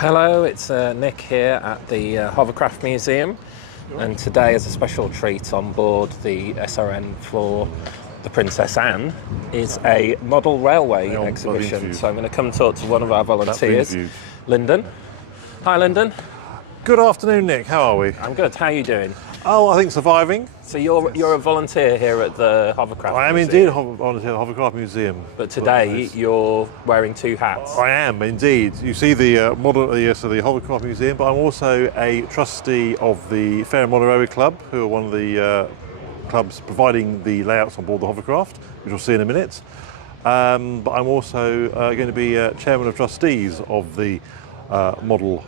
Hello, it's Nick here at the Hovercraft Museum, and today as a special treat on board the SRN for the Princess Anne is a model railway exhibition. So I'm going to come talk to one of our volunteers, Lyndon. Hi Lyndon. Good afternoon, Nick. How are we? I'm good. How are you doing? Oh, I think surviving. So you're a volunteer here at the Hovercraft I am Museum. indeed a volunteer at the Hovercraft Museum. But today you're wearing two hats. I am indeed. You see the the Hovercraft Museum, but I'm also a trustee of the Fareham Model Railway Club, who are one of the clubs providing the layouts on board the Hovercraft, which we'll see in a minute. But I'm also going to be chairman of trustees of the model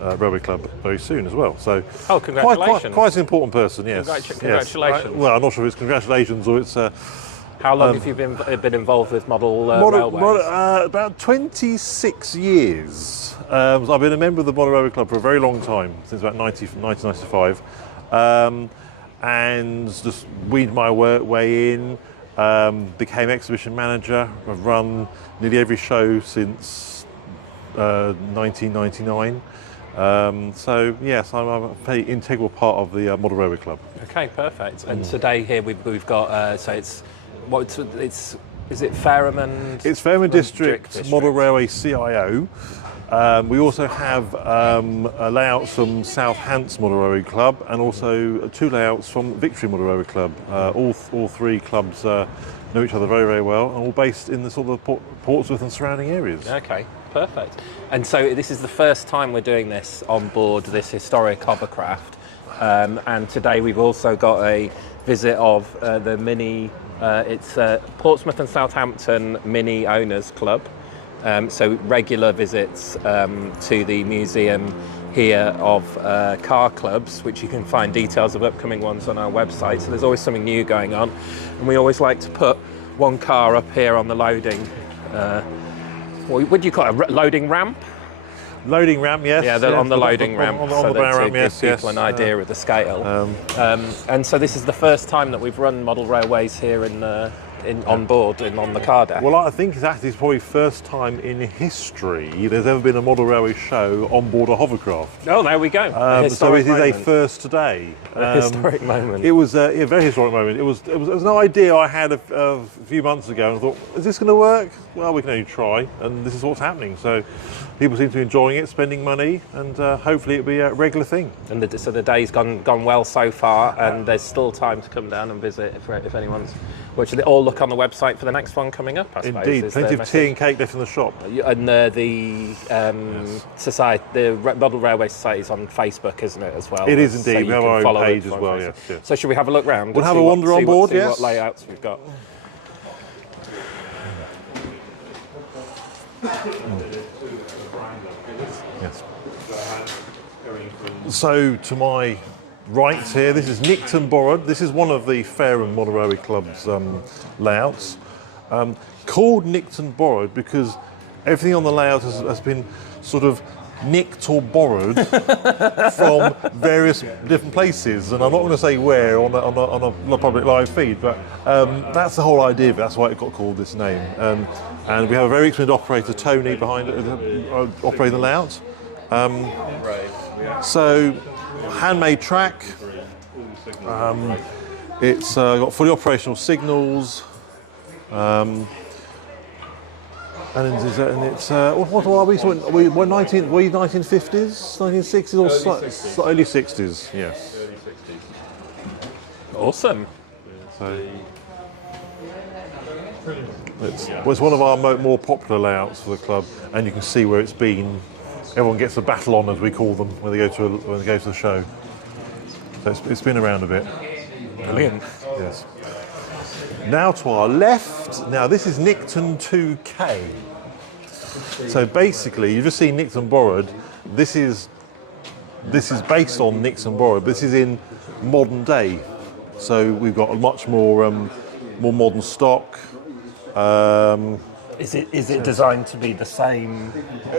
Railway Club very soon as well. So, congratulations! Quite an important person, yes. Congratulations. Well, I'm not sure if it's congratulations or it's. How long have you been involved with model railways? About 26 years. I've been a member of the Model Railway Club for a very long time, since about 1995, and just weaned my way in. Became exhibition manager. I've run nearly every show since 1999. So yes, I'm a very integral part of the Model Railway Club. Okay, perfect. And today here we've got so is it Fareham and it's Fareham District Model Railway CIO. We also have layouts from South Hants Model Railway Club and also two layouts from Victory Model Railway Club. All three clubs know each other very, very well, and all based in the sort of Portsmouth and surrounding areas. Okay, perfect. And so this is the first time we're doing this on board this historic Hovercraft, and today we've also got a visit of the mini, it's Portsmouth and Southampton Mini Owners Club. So regular visits to the museum here of car clubs, which you can find details of upcoming ones on our website. So there's always something new going on, and we always like to put one car up here on the loading. What do you call it? A loading ramp? Loading ramp, yes. Yeah, on the loading ramp, so that gives people an idea of the scale. And so this is the first time that we've run model railways here on board on the car deck. Well, I think it's actually probably first time in history there's ever been a model railway show on board a hovercraft. Oh, there we go. So it is a first today. A historic moment. It was a very historic moment. It was an idea I had a few months ago, and I thought, is this going to work? Well, we can only try, and this is what's happening. So people seem to be enjoying it, spending money, and hopefully it'll be a regular thing. And so the day's gone well so far, and there's still time to come down and visit if anyone's. Which they all look on the website for the next one coming up, I suppose. Indeed, plenty of tea and cake left in the shop. And the society, the Model Railway Society is on Facebook, isn't it, as well? It is indeed. So we have our own page as well, yes. yes. So should we have a look round? We'll have a wander on board, yes. See what layouts we've got. Yes. So to my right here, this is nicked and borrowed. This is one of the Fareham Model Railway Club's layouts. Called nicked and borrowed because everything on the layout has been sort of nicked or borrowed from various different places, and I'm not going to say where on a public live feed, but that's the whole idea of it. That's why it got called this name. And we have a very experienced operator, Tony, behind it, operating the layout. So, handmade track. It's got fully operational signals. And it's what are we? So we 1950s, 1960s, or early 60s? Yes. Awesome. So it's one of our more popular layouts for the club, and you can see where it's been. Everyone gets a battle on, as we call them, when they go to the show. So it's been around a bit. Brilliant. Yes. Now to our left. Now this is Nickton 2K. So basically, you've just seen nicked and borrowed. This is based on nicked and borrowed. But this is in modern day. So we've got a much more modern stock. Is it designed to be the same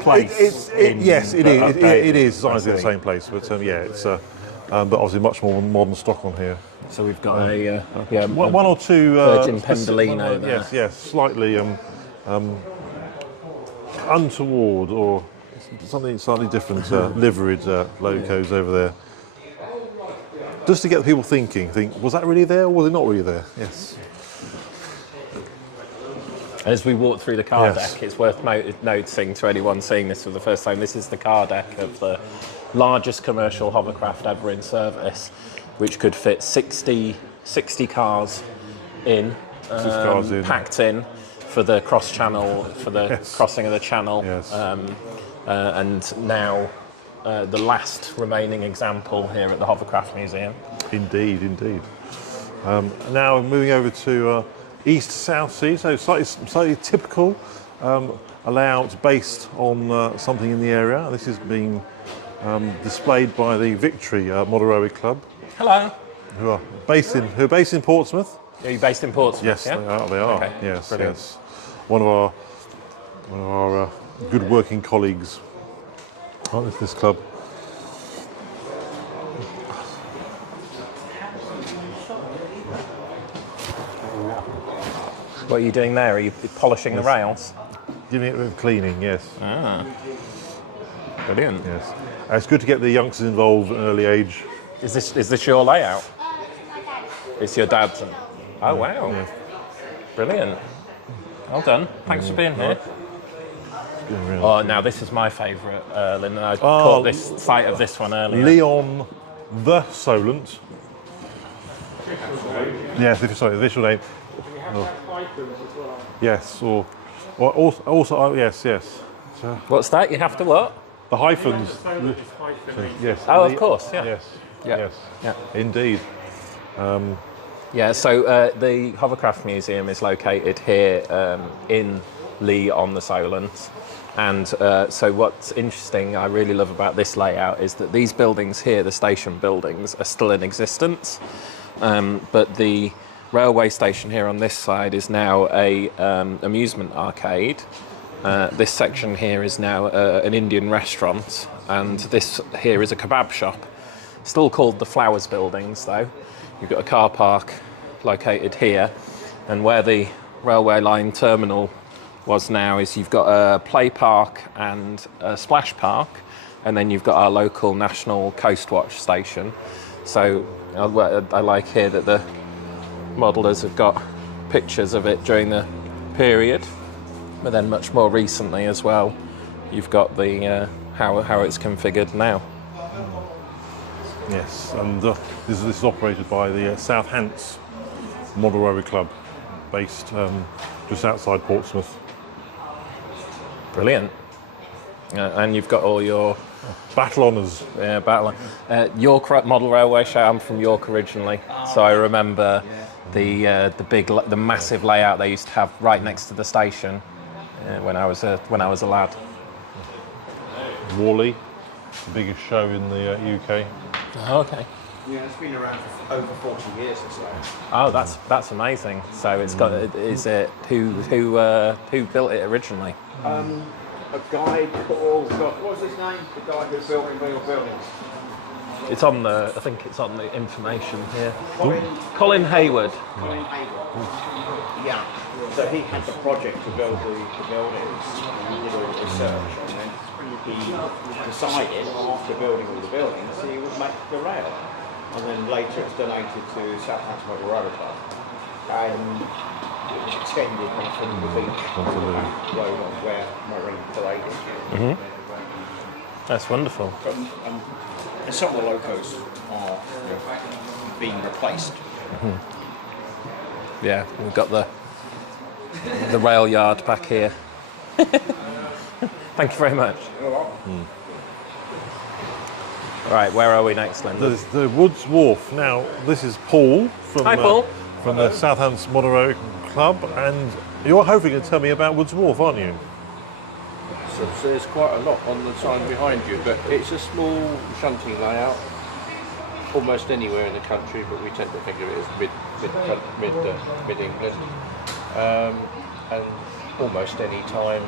place? Yes, it is. It is designed to be the same place. But yeah, it's but obviously much more modern stock on here. So we've got one or two Virgin Pendolino there. Yes, slightly untoward or something slightly different, liveried locos over there. Just to get the people thinking, was that really there or was it not really there? Yes. As we walk through the car Yes. deck, it's worth noticing to anyone seeing this for the first time, this is the car deck of the largest commercial hovercraft ever in service, which could fit 60 cars in, packed in for the cross-channel, for the crossing of the channel. Yes. And now the last remaining example here at the Hovercraft Museum. Indeed, indeed. Now moving over to East-South Sea, so slightly typical, a layout based on something in the area. This is being displayed by the Victory Model Railway Club. Hello. Who are based in Portsmouth. Are you based in Portsmouth? Yes, yeah? they are. Okay, yes, brilliant. yes. One of our good working colleagues. Oh, this club. What are you doing there? Are you polishing the rails? Giving it a bit of cleaning, yes. Ah, brilliant. Yes. It's good to get the youngsters involved at an early age. Is this your layout? It's your dad's. Oh wow, Yeah. brilliant. Well done. Thanks for being here. Oh, now this is my favourite, Lyndon. I caught this sight of this one earlier. Leon the Solent. Yes, sorry, the official name. Oh. Yes, or also yes. So, What's that? You have to what? the hyphens. Yes. Oh, of course. Yeah. Yes. Yeah. Yes. Yeah. Indeed. Yeah. So the Hovercraft Museum is located here in Lee on the Solent. And so what's interesting, I really love about this layout is that these buildings here, the station buildings, are still in existence. But the railway station here on this side is now a amusement arcade. This section here is now an Indian restaurant, and this here is a kebab shop. Still called the Flowers Buildings though. You've got a car park located here, and where the railway line terminal was now is you've got a play park and a splash park, and then you've got our local National Coast Watch station. So I like here that the modellers have got pictures of it during the period, but then much more recently as well, you've got the how it's configured now. Yes, and this is operated by the South Hants Model Railway Club, based just outside Portsmouth. Brilliant. And you've got all your Battle honours. Yeah, battle. York Model Railway Show. I'm from York originally, so I remember the massive layout they used to have right next to the station when I was a lad. Worley, the biggest show in the UK. Oh, okay. Yeah, it's been around for over 40 years or so. Oh, that's amazing. So it's got. Is it who built it originally? A guy called, what was his name? The guy who built real buildings. It's on the. I think it's on the information here. Colin Hayward. Colin Hayward. Yeah. So he had the project to build the buildings. He did all the research, and then he decided after building all the buildings he would make the rail. And then later it's donated to Southampton Model Railway Club. And it was extended from the beach onto the road on where Marine Parade is. That's wonderful. And some of the locos are being replaced. Yeah, we've got the rail yard back here. Thank you very much. All right, where are we next, Linda? There's the Woods Wharf. Now, this is Paul from Hi, Paul. From the Southampton Model Railway Club, and you're hopefully going to tell me about Woods Wharf, aren't you? So there's quite a lot on the sign behind you, but it's a small shunting layout, almost anywhere in the country, but we tend to think of it as mid England, and almost any time,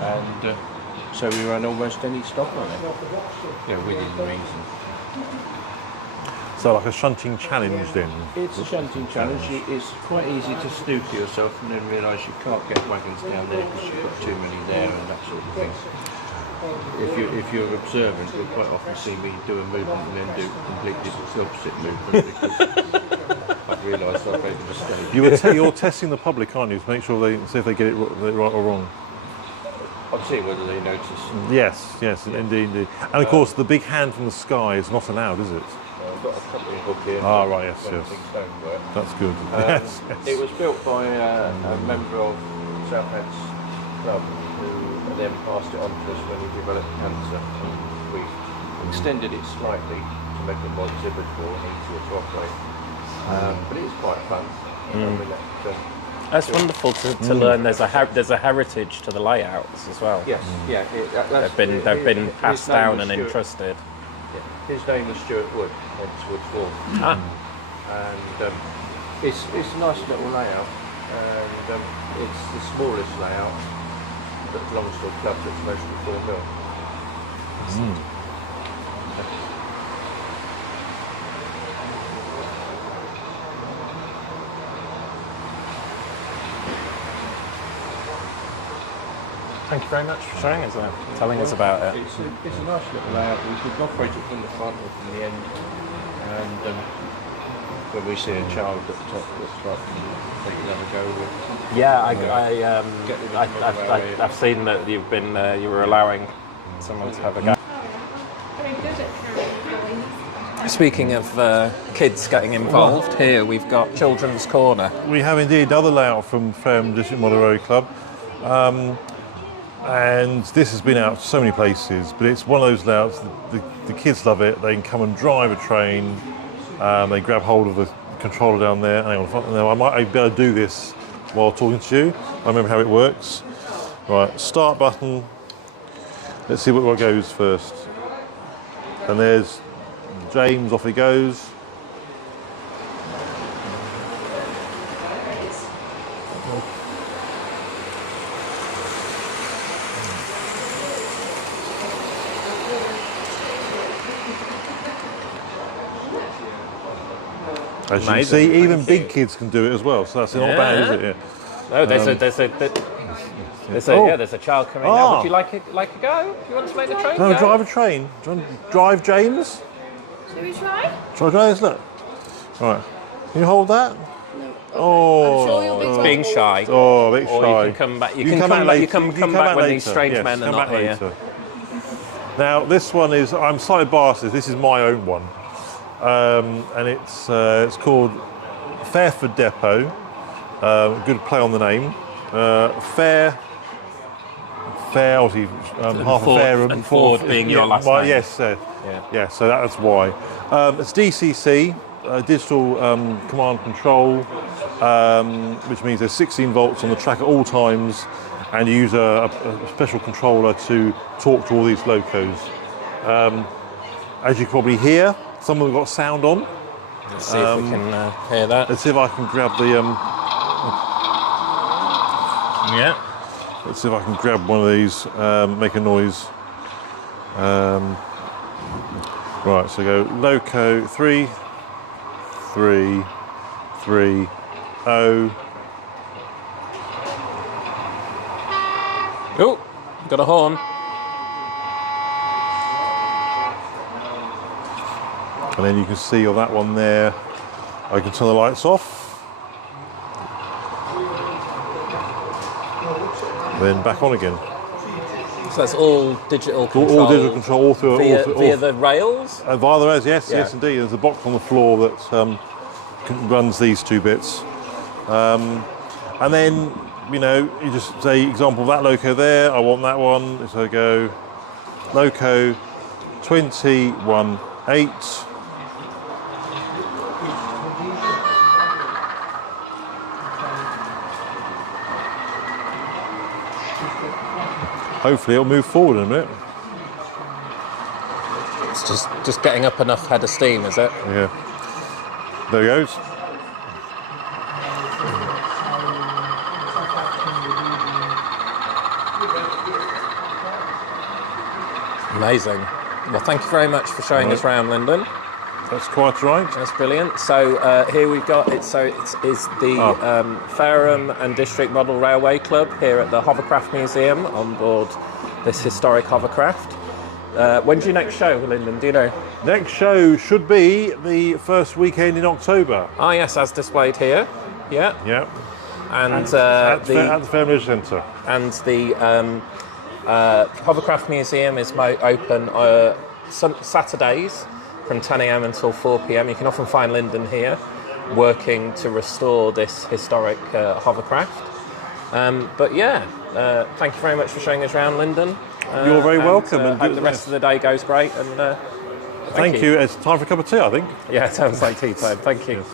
and so we run almost any stop on it, within reason. So like a shunting challenge then? It's a shunting challenge. It's quite easy to snooker yourself and then realise you can't get wagons down there because you've got too many there and that sort of thing. if you're observant, you'll quite often see me do a movement and then do completely the opposite movement because I've realised I've made a mistake. You're testing the public, aren't you, to make sure see if they get it right or wrong? I'll see whether they notice. Yes, indeed. And of course, the big hand from the sky is not allowed, is it? I've got a company hook here. Ah, right, yes. Things don't work. That's good. Yes. It was built by a member of Southhead's club who then passed it on to us when he developed cancer. And we extended it slightly to make it more exhibitable and easier to operate. But it's quite fun. That's wonderful to learn. There's a heritage to the layouts as well. Yes, yeah. They've been passed down and entrusted. His name was Stuart Wood, hence Wood's Wall. And it's a nice little layout, and it's the smallest layout that belongs to a club that's mostly 4 mil. Thank you very much for showing us that, telling us about it. It's a nice little layout. We could operate it from the front or from the end. And when we see a child that's like, they can have a go with. Yeah, I've seen that you were allowing someone to have a go. Speaking of kids getting involved, here we've got Children's Corner. We have indeed another layout from Fareham District Model Rowing Club. And this has been out so many places, but it's one of those layouts, the kids love it. They can come and drive a train, they grab hold of the controller down there. Hang on, now I might be able to do this while talking to you. I remember how it works. Right, start button. Let's see what goes first. And there's James, off he goes. As you can see, even big kids can do it as well, so that's not bad, is it? Yeah. No, there's a child coming now. Would you like a go? You want to make the train No, go? drive a train. Do you want to drive, James? Shall we try? Shall I drive this? Look. Right. Can you hold that? No. Oh. I'm sure you'll be Being shy. Oh, a bit Or shy. you can come back. You can come back. You can come back when these strange men are not here. Later. Now, this one is. I'm slightly biased. This is my own one, and it's called Fairford Depot. Good play on the name. Fair, obviously, half of Fareham. And Ford being your last name. Yes, yeah, so that's why. It's DCC, digital command control, which means there's 16 volts on the track at all times, and you use a special controller to talk to all these locos. As you can probably hear, some of them got sound on. Let's see if we can hear that. Let's see if I can grab the... Yeah. Let's see if I can grab one of these, make a noise. Right, so go loco 3, 3, 3, 0. Oh, got a horn. And then you can see on that one there, I can turn the lights off. Then back on again. So that's all digital control. All digital control, all through via the rails. Via the rails, yes, indeed. There's a box on the floor that runs these two bits, and then you just say example that loco there. I want that one. So I go loco 21.8. Hopefully it'll move forward in a minute. It's just getting up enough head of steam, is it? Yeah. There it goes. Amazing. Well, thank you very much for showing us round, Lyndon. That's quite right. That's brilliant. So here we've got it. So it's the Fareham and District Model Railway Club here at the Hovercraft Museum on board this historic hovercraft. When's your next show, Lyndon? Do you know? Next show should be the first weekend in October. Ah, yes, as displayed here. Yeah. Yeah. And At the Fareham Leisure Centre. and the Hovercraft Museum is open Saturdays from 10 a.m. until 4 p.m. You can often find Lyndon here working to restore this historic hovercraft. But yeah, thank you very much for showing us around, Lyndon. You're very welcome. And hope the rest of the day goes great. And Thank you. It's time for a cup of tea, I think. Yeah, it sounds like tea time. Thank you.